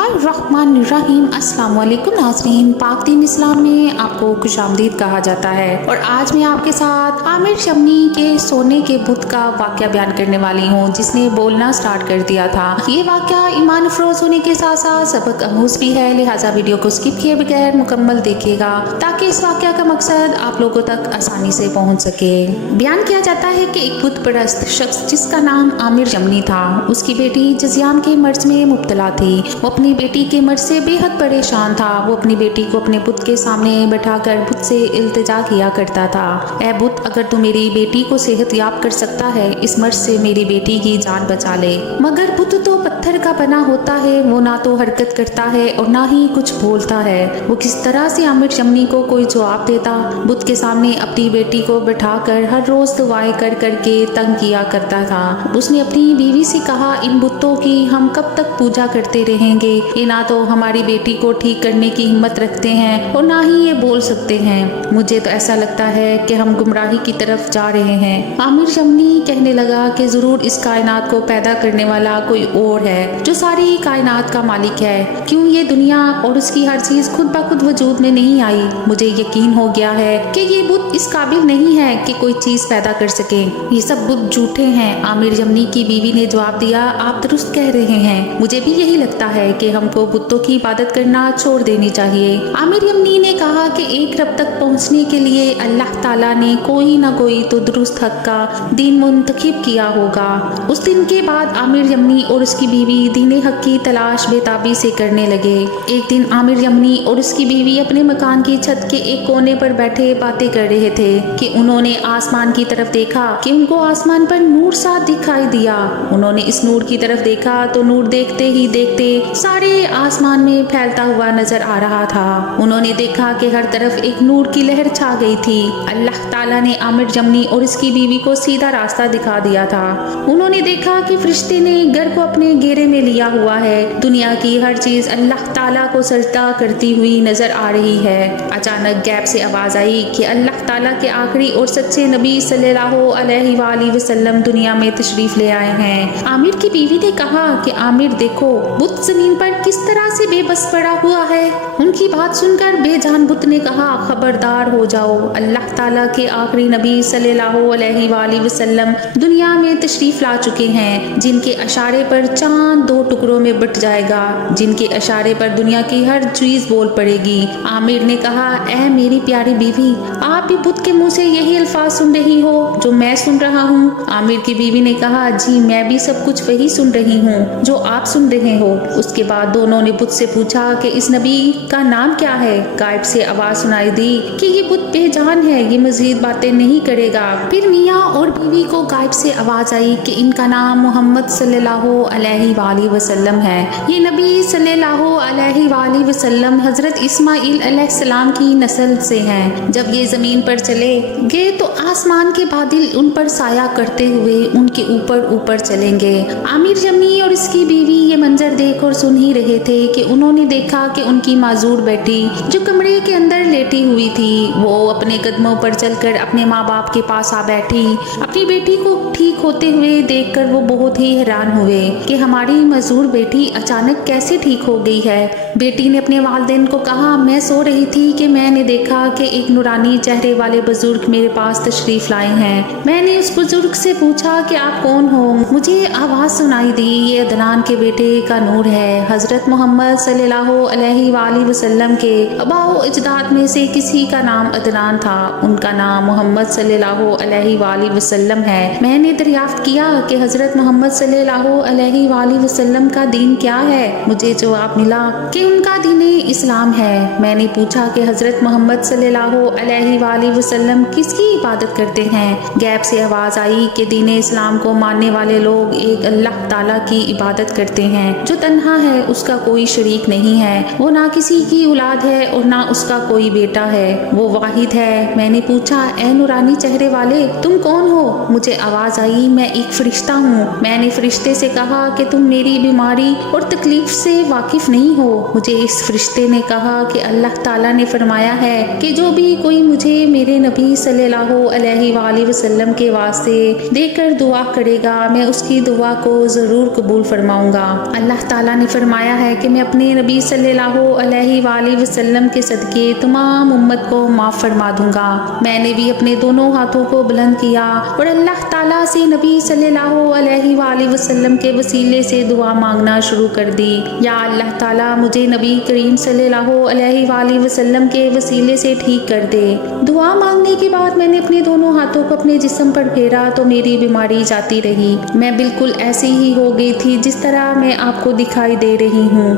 बिस्मिल्लाहिर्रहमानिर्रहीम। अस्सलाम वालेकुम नाज़रीन, पाक दीन इस्लाम में आपको खुशामदीद कहा जाता है और आज मैं आपके साथ आमिर शमनी के सोने के बुत का वाक़या बयान करने वाली हूँ जिसने बोलना स्टार्ट कर दिया था। ये वाक़या ईमान अफरोज़ होने के साथ साथ सबक आमूज़ भी है, लिहाजा वीडियो को स्किप किए बगैर मुकम्मल देखिएगा ताकि इस वाक़या का मकसद आप लोगों तक आसानी से पहुँच सके। बयान किया जाता है कि एक बुत परस्त शख्स जिसका नाम आमिर शमनी था, उसकी बेटी जज़ियाम के मर्ज में मुब्तला थी। वो अपनी बेटी के मर्ज से बेहद परेशान था। वो अपनी बेटी को अपने बुत के सामने बैठाकर बुत से इल्तिजा किया करता था, ऐ बुत, अगर तू मेरी बेटी को सेहत याब कर सकता है, इस मर्ज से मेरी बेटी की जान बचा ले। मगर बुत तो पत्थर का बना होता है, वो ना तो हरकत करता है और ना ही कुछ बोलता है। वो किस तरह से आमिर शमनी को कोई जवाब देता। बुत के सामने अपनी बेटी को बैठाकर हर रोज दुआएं कर करके तंग किया करता था। उसने अपनी बीवी से कहा, इन बुतों की हम कब तक पूजा करते रहेंगे? ये ना तो हमारी बेटी को ठीक करने की हिम्मत रखते हैं और ना ही ये बोल सकते हैं। मुझे तो ऐसा लगता है कि हम गुमराही की तरफ जा रहे हैं। आमिर शमनी कहने लगा कि जरूर इस कायनात को पैदा करने वाला कोई और है जो सारी कायनात का मालिक है। क्यों ये दुनिया और उसकी हर चीज खुद ब खुद वजूद में नहीं आई? मुझे यकीन हो गया है कि ये बुत इस काबिल नहीं है कि कोई चीज पैदा कर सके। ये सब बुत झूठे हैं। आमिर शमनी की बीवी ने जवाब दिया, आप दुरुस्त कह रहे हैं, मुझे भी यही लगता है कि हमको बुतों की इबादत करना छोड़ देनी चाहिए। आमिर शमनी ने कहा कि एक रब तक पहुंचने के लिए अल्लाह ताला ने कोई ना कोई तो दुरुस्त हक का दीन मुंतखब किया होगा। उस दिन के बाद आमिर शमनी और उसकी बीवी दीन हक की तलाश बेताबी से करने लगे। एक दिन आमिर शमनी और उसकी बीवी अपने मकान की छत के एक कोने पर बैठे बातें कर रहे थे कि उन्होंने आसमान की तरफ देखा कि उनको आसमान पर नूर सा दिखाई दिया। उन्होंने इस नूर की तरफ देखा तो नूर देखते ही देखते सारे आसमान में फैलता हुआ नजर आ रहा था। उन्होंने देखा कि हर तरफ एक नूर की लहर छा गई थी। अल्लाह ताला ने आमिर शमनी और इसकी बीवी को सीधा रास्ता दिखा दिया था। उन्होंने देखा कि फरिश्ते ने घर को अपने घेरे में लिया हुआ है। दुनिया की हर चीज अल्लाह ताला को सजदा करती हुई नजर आ रही है। अचानक गैब से आवाज आई कि अल्लाह ताला के आखिरी और सच्चे नबी सल्लल्लाहु अलैहि वसल्लम दुनिया में तशरीफ ले आए हैं। आमिर की बीवी ने कहा कि आमिर देखो, बुत जमीन पर किस तरह से बेबस पड़ा हुआ है। उनकी बात सुनकर बेजान बुत ने कहा, खबरदार हो जाओ, अल्लाह ताला के आखिरी नबी सल्लल्लाहु अलैहि वसल्लम दुनिया में तशरीफ ला चुके हैं, जिनके इशारे पर चांद दो टुकड़ों में बट जाएगा, जिनके इशारे पर दुनिया की हर चीज बोल पड़ेगी। आमिर ने कहा, ऐ मेरी प्यारी बीवी, आप भी बुत के मुंह से यही अल्फाज सुन रही हो जो मैं सुन रहा हूँ? आमिर की बीवी ने कहा, जी मैं भी सब कुछ वही सुन रही हूँ जो आप सुन रहे हो। उसके बाद दोनों ने बुत से पूछा कि इस नबी का नाम क्या है? गायब से आवाज सुनाई दी कि ये बुत बेजान है, ये मजीद बातें नहीं करेगा। फिर मियाँ और बीवी को गायब से आवाज आई कि इनका नाम मोहम्मद सल्लल्लाहु अलैहि वसल्लम है। ये नबी सल्लल्लाहु अलैहि वसल्लम हजरत इस्माइल अलैहिस्सलाम की नस्ल से हैं। जब ये जमीन पर चले गए तो आसमान के बादल उन पर साया करते हुए उनके ऊपर ऊपर चलेंगे। आमिर शमनी और इसकी बीवी ये मंजर देख और सुन ही रहे थे कि उन्होंने देखा कि उनकी माजूर बेटी जो कमरे के अंदर लेटी हुई थी, वो अपने कदमों पर चलकर अपने माँ बाप के पास आ बैठी। अपनी बेटी को ठीक होते हुए देखकर वो बहुत ही हैरान हुए कि हमारी मजूर बेटी अचानक कैसे ठीक हो गई है। बेटी ने अपने वालिदैन को कहा, मैं सो रही थी कि मैंने देखा कि एक नूरानी चेहरे वाले बुजुर्ग मेरे पास तशरीफ लाए हैं। मैंने उस बुजुर्ग से पूछा कि आप कौन हो? मुझे आवाज सुनाई दी, ये अदनान के बेटे का नूर है। हजरत मोहम्मद सल्लल्लाहु अलैहि वसल्लम के अबाओ अजदाद में से किसी का नाम अदनान था, उनका नाम मोहम्मद सल्लल्लाहु अलैहि वसल्लम है। मैंने दरियाफ्त किया कि हजरत मोहम्मद सल्लल्लाहु अलैहि वसल्लम का दीन क्या है? मुझे जवाब मिला कि उनका दीन इस्लाम है। मैंने पूछा कि हजरत मोहम्मद सल्लल्लाहु अलैहि वसल्लम किसकी इबादत करते हैं? गैब से आवाज आई कि दीन इस्लाम को मानने वाले लोग एक अल्लाह ताला की इबादत करते हैं जो तन्हा है, उसका कोई शरीक नहीं है, वो ना किसी की औलाद है और ना उसका कोई बेटा है, वो वाहिद है। मैंने पूछा, ए नूरानी चेहरे वाले, तुम कौन हो? मुझे आवाज आई, मैं एक फरिश्ता हूँ। मैंने फरिश्ते से कहा कि तुम मेरी बीमारी और तकलीफ से वाकिफ नहीं हो। मुझे इस फरिश्ते ने कहा कि अल्लाह ताला ने फरमाया है कि जो भी कोई मुझे میرے نبی صلی اللہ علیہ وآلہ وسلم کے واسطے دے کر دعا کرے گا میں اس کی دعا کو ضرور قبول فرماؤں گا۔ اللہ تعالیٰ نے فرمایا ہے کہ میں اپنے نبی صلی اللہ علیہ وآلہ وسلم کے صدقے تمام امت کو معاف فرما دوں گا۔ میں نے بھی اپنے دونوں ہاتھوں کو بلند کیا اور اللہ تعالیٰ سے نبی صلی اللہ علیہ وآلہ وسلم کے وسیلے سے دعا مانگنا شروع کر دی۔ یا اللہ تعالیٰ مجھے نبی کریم صلی اللہ علیہ وآلہ وسلم کے وسیلے سے ٹھیک کر دے۔ دعا مانگنے کے بعد میں نے اپنے دونوں ہاتھوں کو اپنے جسم پر پھیرا تو میری بیماری جاتی رہی۔ میں بالکل ایسی ہی ہو گئی تھی جس طرح میں آپ کو دکھائی دے رہی ہوں۔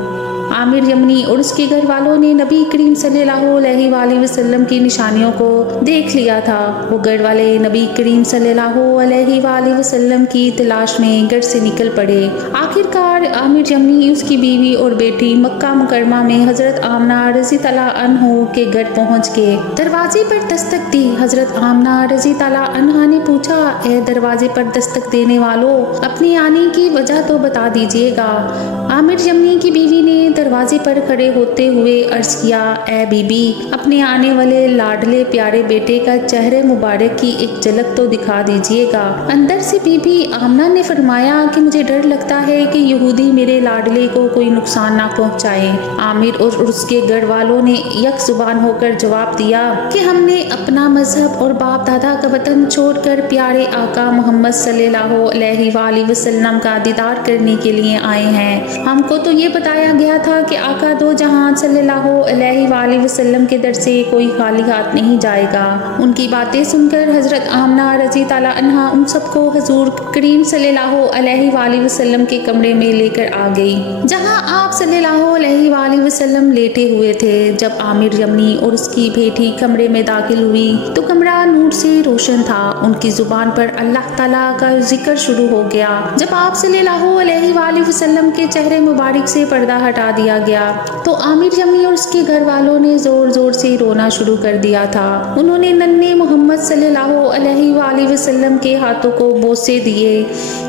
عامر یمنی اور اس کے گھر والوں نے نبی کریم صلی اللہ علیہ وآلہ وسلم کی نشانیوں کو دیکھ لیا تھا۔ وہ گھر والے نبی کریم صلی اللہ علیہ وآلہ وسلم کی تلاش میں گھر سے نکل پڑے۔ آخر کار عامر یمنی اس کی بیوی اور بیٹی مکہ مکرمہ میں حضرت آمنہ رضی اللہ عنہ کے گھر پہنچ گئے۔ دروازے پر دستک دی۔ حضرت آمنہ رضی اللہ عنہا نے پوچھا، اے دروازے پر دستک دینے والوں، اپنے آنے کی وجہ تو بتا دیجیے گا۔ عامر یمنی کی بیوی نے دروازے پر کھڑے ہوتے ہوئے عرض کیا، اے بی بی، اپنے آنے والے لاڈلے پیارے بیٹے کا چہرے مبارک کی ایک جھلک تو دکھا دیجیے گا۔ اندر سے بی بی آمنہ نے فرمایا کہ مجھے ڈر لگتا ہے کہ یہودی میرے لاڈلے کو کوئی نقصان نہ پہنچائے۔ عامر اور اس کے گھر والوں نے یک زبان ہو کر جواب دیا کہ ہم نے اپنا مذہب اور باپ دادا کا وطن چھوڑ کر پیارے آقا محمد صلی اللہ علیہ وآلہ وسلم کا دیدار کرنے کے لیے آئے ہیں۔ ہم کو تو یہ بتایا گیا تھا کہ آقا دو جہان صلی اللہ علیہ وآلہ وسلم کے در سے کوئی خالی ہاتھ نہیں جائے گا۔ ان کی باتیں سن کر حضرت آمنہ رضی اللہ عنہا ان سب کو حضور کریم صلی اللہ علیہ وآلہ وسلم کے کمرے میں لے کر آ گئی، جہاں آپ صلی اللہ علیہ وآلہ وسلم لیٹے ہوئے تھے۔ جب عامر یمنی اور اس کی بیٹی کمرے میں داخل ہوئی تو کمرہ نور سے روشن تھا۔ ان کی زبان پر اللہ تعالیٰ کا ذکر شروع ہو گیا۔ جب آپ صلی اللہ علیہ وآلہ وسلم کے چہرے مبارک سے پردہ ہٹا دیا گیا تو عامر یمنی اور اس کے گھر والوں نے زور زور سے رونا شروع کر دیا تھا۔ انہوں نے ننھے محمد صلی اللہ علیہ وآلہ وسلم کے ہاتھوں کو بوسے دیے۔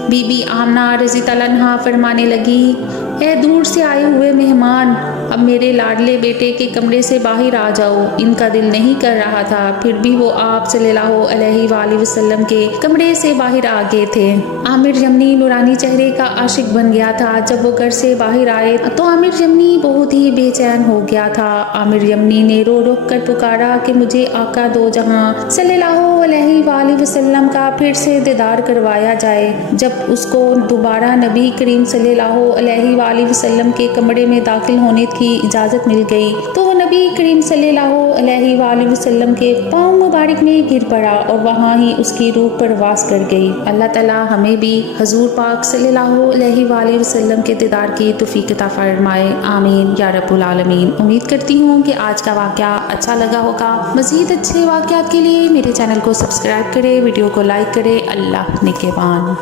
بی بی آمنہ رضی اللہ عنہا فرمانے لگی، اے دور سے آئے ہوئے مہمان، اب میرے لاڈلے بیٹے کے کمرے سے باہر آ جاؤ۔ ان کا دل نہیں کر رہا تھا، پھر بھی وہ آپ صلی اللہ علیہ وآلہ وسلم کے کمرے سے باہر آ گئے تھے۔ عامر یمنی نورانی چہرے کا عاشق بن گیا تھا۔ جب وہ گھر سے باہر آئے تو عامر یمنی بہت ہی بے چین ہو گیا تھا۔ عامر یمنی نے رو رو کر پکارا کہ مجھے آقا دو جہاں صلی اللہ علیہ وآلہ وسلم کا پھر سے دیدار کروایا جائے۔ جب اس کو دوبارہ نبی کریم صلی اللہ علیہ وآلہ وسلم کے کمرے میں داخل ہونے کی اجازت مل گئی تو وہ نبی کریم صلی اللہ علیہ وآلہ وسلم کے پاؤں مبارک میں گر پڑا اور وہاں ہی اس کی روح پرواز کر گئی۔ اللہ تعالیٰ ہمیں بھی حضور پاک صلی اللہ علیہ وآلہ وسلم کے دیدار کی توفیق عطا فرمائے، آمین یا رب العالمین۔ امید کرتی ہوں کہ آج کا واقعہ اچھا لگا ہوگا۔ مزید اچھے واقعات کے لیے میرے چینل کو سبسکرائب کرے، ویڈیو کو لائک کرے۔ اللہ نگہبان۔